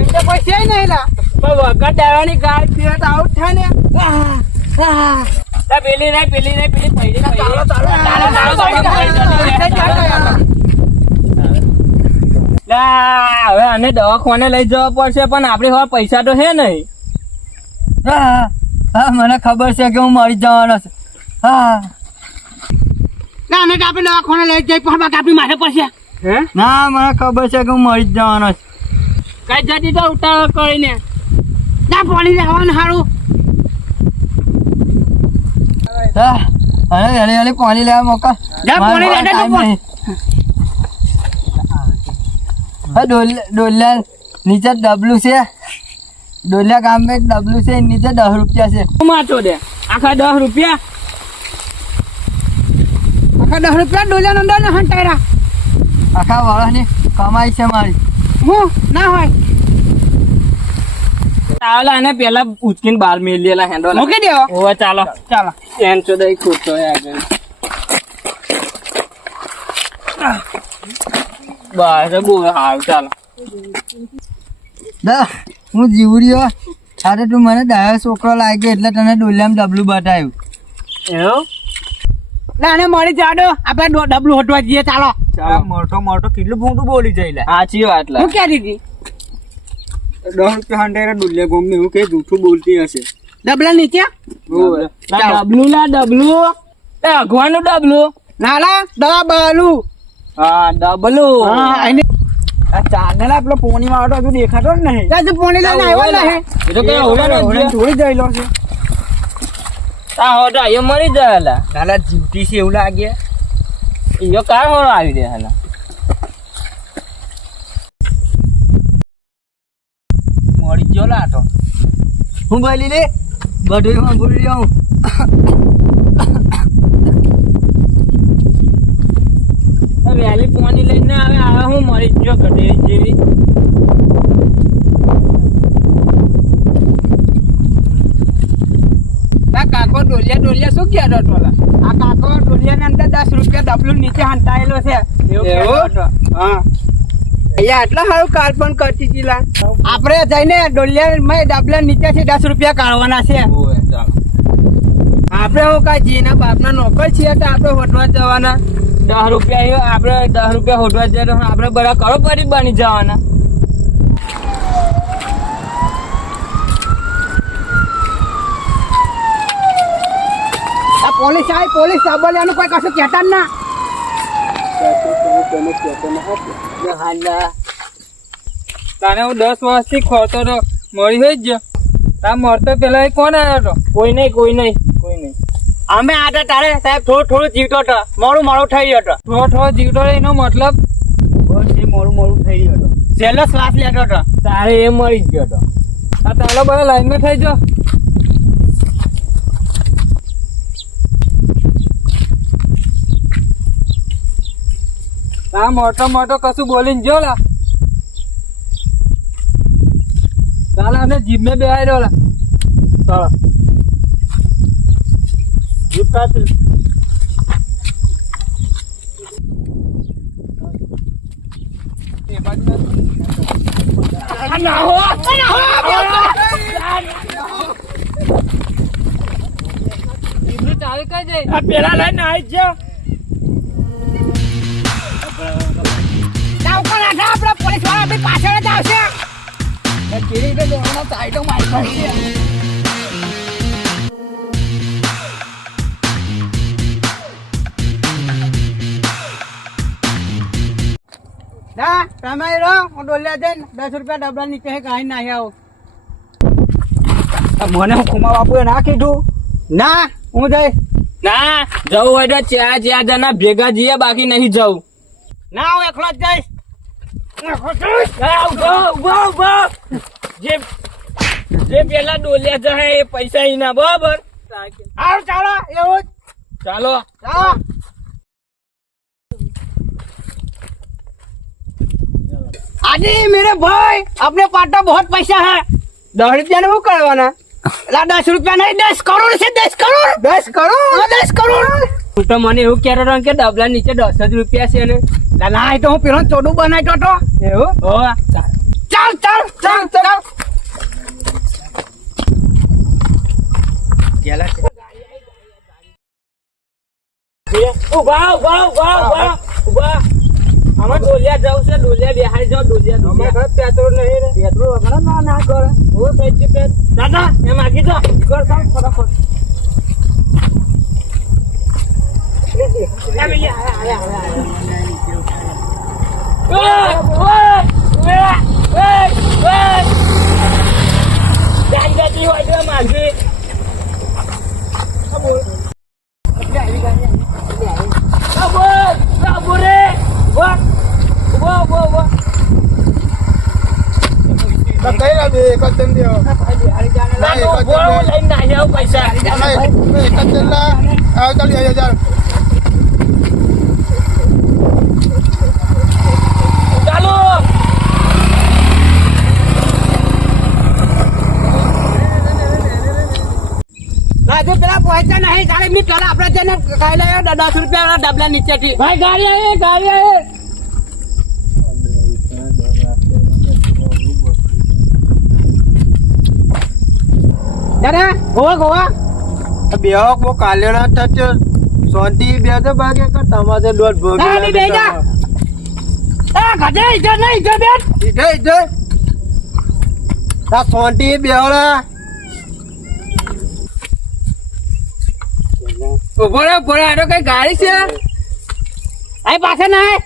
મારી તો કોઈ છે નહીં લા પણ વગર ડાવાની ગાય પીએ તો આઉટ થાય ને પેલી પૈડી હવે આને દવાખાને લઈ જવા પડશે પણ આપણી હવે પૈસા તો છે નહીં. હા મને ખબર છે કે હું મરી જવાનો છું. ના અમે આપણે દવાખાને લઈ જઈ પણ આપણી માથે પડશે. ના મને ખબર છે કે હું મરી જ જવાનો છું. કઈ જતી તો ઉતાવળ કરીને ના પાણી લેવાનું સારું. અરે અરે પાણી લેવા મોકલ. ડોલિયા નીચે ડબલું છે. ડોલિયા ગામ में डब्लू से नीचे 10 रुपया છે. માચો દે આખા 10 રૂપિયા. આખા 10 રૂપિયા ડોલિયા નંદર ને હંટાયરા. આખા વાળાની કમાઈ છે મારી. હું ના હોય ચાલો આને પેલા ઉચકીને બહાર મેલેલા હેન્ડો મૂકી દેવો. ઓવે ચાલો એન તો દઈ ખોટો આગળ બસ બહુ હાલ ચાલો. હું જીવડ્યો અરે તું મને ડાયો છોકરો લાગ્યો એટલે તને ડોલિયામાં ડબલું બતાવ્યું. એવું ના આને મળી જાડો આપણે ડબલું હટવા જઈએ. ચાલો મોટો કેટલું મોટું બોલી જાય. સાચી વાત લા હું ક્યાં દીધી 10 રૂપિયા હંડેરા ડોલિયા ગોમ એવું કે જૂઠું બોલતી હશે. ડબલા નીચે ડબલું લા ડબલું અગવાનું ડબલું ના લા ડબલું. હા ડબલું આ ચાંદલા પેલો પોણી વાળો હજુ દેખાતો જ નહીં. ત્યાં પોણી લઈને આવ્યો નહીં એ તો કઈ ઓળે થોડી જઈલો છે. આ હોટા એ મરી જયેલા દાદા જીવતી છે એવું લાગે. ઈયો કાર હોરો આવી દે હાલા મરી ગયો લાટો. હું બોલી લે બધું માં ભૂલી જાઉં. વેલી પોણી લઈને આવે હું મરી ગયો ગધેડી જેવી. કાકો ડોલિયા શું કહેતો હતો? આ કાકો ડોલિયા ની અંદર 10 રૂપિયા ડબલું નીચે હંતાયેલો છે. હા અહીંયા આટલા સારું કાલ્પન કરતી હતી લા. આપણે જઈને ડોલિયા ડબલા નીચેથી 10 રૂપિયા કાઢવાના છે. આપણે હું કઈ જીના બાપના નોકર છીએ તો આપણે હોટવા જવાના. 10 રૂપિયા આપણે 10 રૂપિયા હોટવા જઈએ તો આપણે બધા કરોડપતિ બની જવાના. પોલીસ આવી પોલીસ સાબલિયાનું કોઈ કશું કહેતા ના. તને હું 10 વર્ષથી ખોતો તો મળી હોય જ તા મરતો પેલા કોણ આવ્યો હતો? કોઈ નહીં અમે આટા તારે સાહેબ થોડું જીવતો હતો. મોડું થઈ ગયો હતો. થોડો જીવતો એનો મતલબ મોડું થઈ ગયો હતો. સહેલો શ્વાસ લેતો હતો તારે એ મરી જ ગયો હતો. આ ચાલો બધા લાઈનમાં થઈ જાઓ. આ મોટો કશું બોલીને જો લા. ચાલો અને જીભ ને બેહાઈ દો લા. ચાલો જીભ કાઢી ચાલે કઈ જાય પેલા લઈને આવી જ આપડે પોલીસ વાળા પાછળ જ આવશે. કેવી રીતે જવાનો સાઈડો મારી તમે હું ડોલિયા જઈને 10 રૂપિયા ડબલા નીચે કાઢી નાખી આવો. મને હું ખુમા બાપુએ ના કીધું. ના હું જઈશ. ના જવું હોય તો ચાર જણા ભેગા જઈએ બાકી નહીં જવું. ના હું એકલો જ જઈશ. જે પેલા ડોલિયા જાય એ પૈસા એના બરાબર. ચાલો એવું ચાલો. आजी मेरे भाई अपने पास तो बहुत पैसा है. 10 रुपया नहीं करवाना. 10 रुपया नहीं 10 करोड़ से 10 करोड़ 10 करोड़ 10 करोड़. तो મને એવું કહેતો હતો કે ડબલા નીચે 10 રૂપિયા છે ને. ના એ તો હું પેલો ચોડું બનાવ્યો હતો. એવું? ચાલ ચાલ ચાલ ચાલ ઉભા આમાં ડોલિયા જાવ છે ડોલિયા બેહાઈ જાવ ડોલિયા પેટ્રોલ નહીં રે પેટ્રોલ વગર ના કરે હું પૈકી પેટ દાદા એમ આગી જા કર કામ ફટાફટ એ ભૈયા રાજુ પેલા પહોંચતા નહીં તારે મી પેલા આપણે જઈને ખાઈ લઈએ 10 રૂપિયા ડબલા નીચેથી ભાઈ ગાડી આવી દાદા ગોવા બેહક મો કાલેડા થતે શાંતિ બે તો બાગે કે તમારે દોડ ભોગ ના બે જા આ ગજે ઇજર નહીં ઇજર બેટ ઈધે તા શાંતિ બેહળા ઉભો રે આ તો કઈ ગાડી છે આ પાસે ના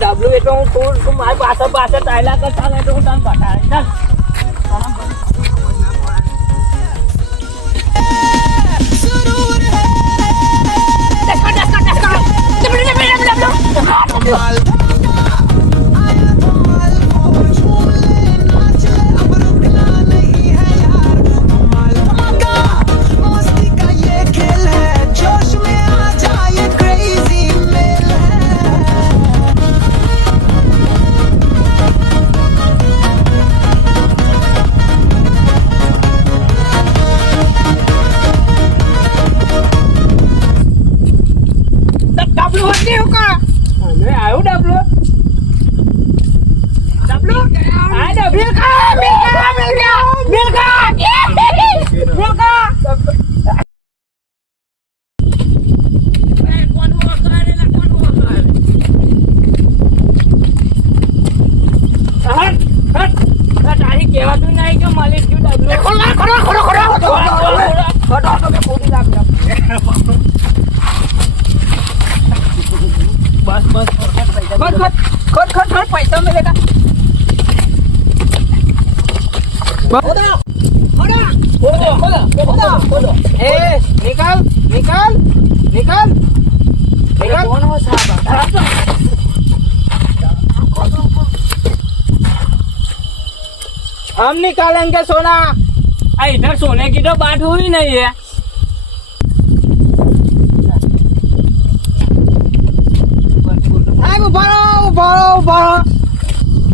ડબલું એટલે હું તું મારી પાસે ચાલ્યા કરતા એટલે હું તને બતાવે ચાલ કેવાતું નહીં કે મળી ગયું बस खट पैसा मिलेगा ए निकाल निकाल निकाल निकाल कौन हो साहब हम निकालेंगे सोना इधर सोने की तो बात हुई नहीं है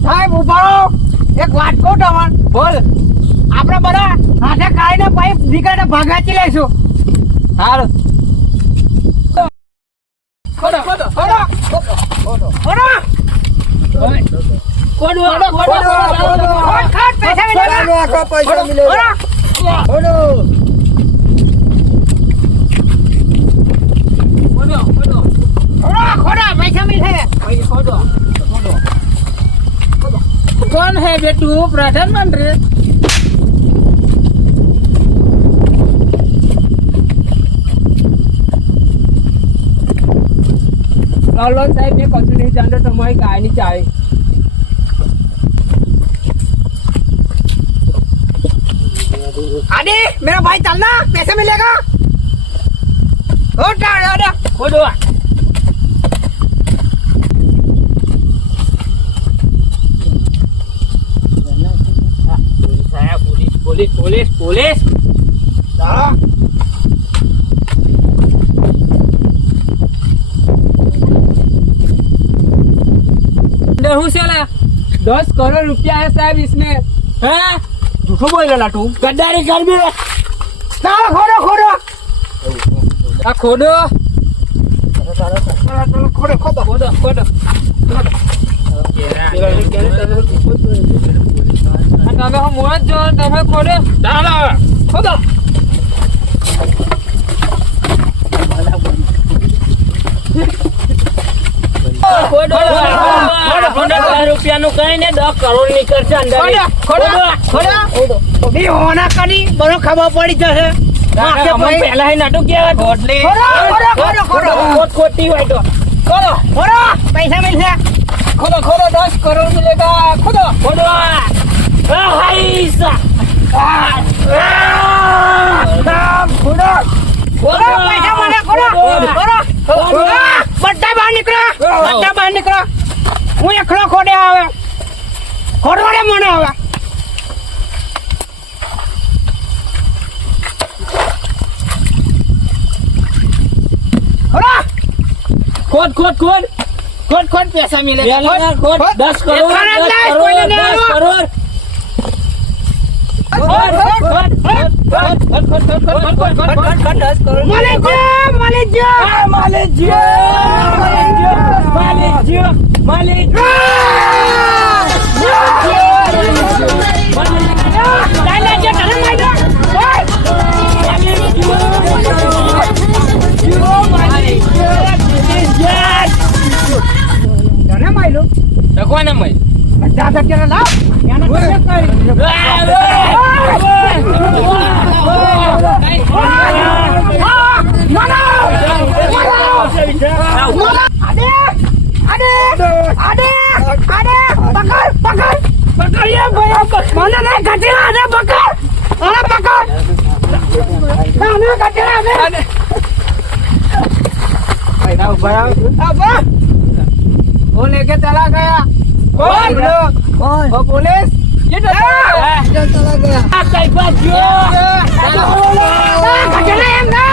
સાહેબ ઉભા રહો એક વાત કહું તમને બોલ આપણે બધા હાથે કાઢીને પાઇપ નીકળીને ભાગાચી લઈશું સારું ખોડો ખોડો ખોડો ખાટ પૈસા મિલેગા આખા પૈસા મિલેગા ખોડો ખોડા પૈસા મિલે कौन है बेटू प्रधानमंत्री लालो साहब ये कुछ नहीं जानते तुम्हारी कहानी चाहिए आदि मेरा भाई चलना पैसे मिलेगा खोदो पुलिस हूँ साला 10 करोड़ रुपया है साहब इसमें हैं झूठो बोल रहा तू गद्दारी कर भी खोलो खोलो खोदो खोलो खोलो खोलो તમે હું મોજ જો તમે ખોદો ચાલો ખોદો રૂપિયાનું કઈ ને 10 કરોડ નીકળશે અંદર હોના કની બરો ખબર પડી જશે પહેલા નાટુ કેવા ખોટી હોય તો खोलो खोलो पैसा मिलसे खोलो खोलो 10 करोड़ मिलेगा खोलो ખોદો હાઈસા खोलो खोलो पैसा मिले खोलो खोलो बट्टा बाहर निकलो હું એકલો ખોડે આવે ખોડવાડે મને આવે खोद पैसा मिलेगा खोद 10 करोड़ 10 करोड़ કોને મય वो लेके चला गया कौन वो पुलिस ये चला गया કઈ બાજુ गया